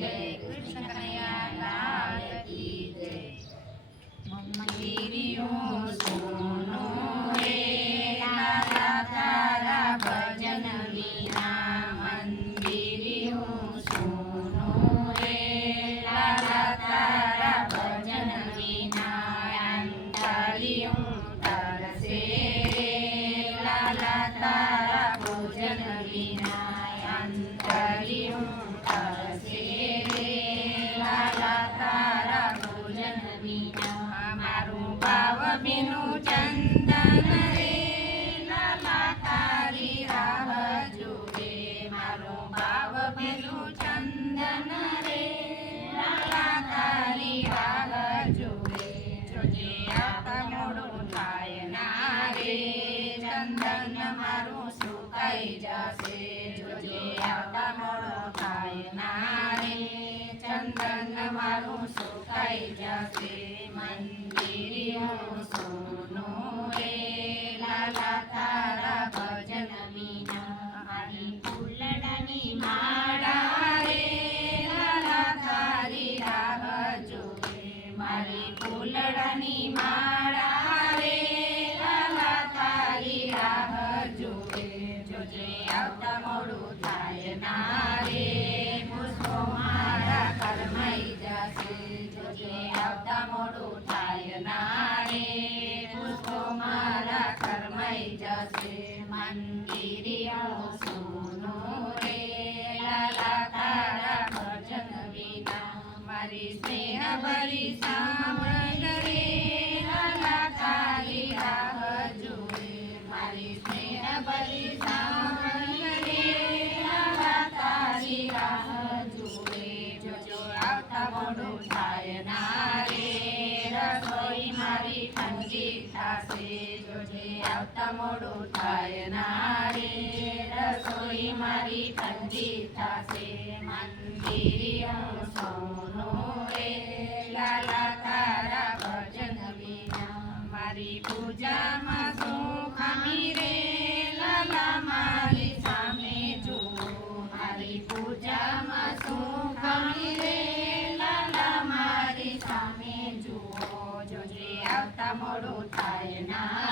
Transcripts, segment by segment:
જય કૃષ્ણ કનૈયા ભાવ ચંદન રે લાલા તારી રાહ જુએ મારું ભાવ બીનું ચંદન રે લાલા તારી રાહ જુએ જોજે આપા મોડું થાય ના ચંદન મારું સુકાઈ જશે જોજે આપા મોડું થાય ના ચંદન મારું સુકાઈ જશે મોડું થાય ના રે. મોડું થાય નારે રસોઈ મારી ઠંડી થશે મંદિરિયું સોનો રે. લાલા તારા ભજન વિના મારી પૂજામાં શું ખામી રે. લાલા મારી સામે જુઓ મારી પૂજામાં શું ખામી રે. લાલા મારી સામે જુઓ જોજે આવતા મોડું થાય ના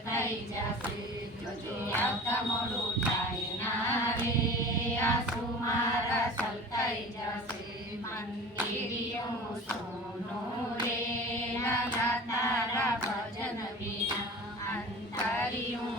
છલકાઈ જશે. જોજે આવતા મોડું થાય ના રે આંસુ મારા છલકાઈ જશે. મંદિરિયું સોનું રે. લાલા તારા ભજન અંતરિયું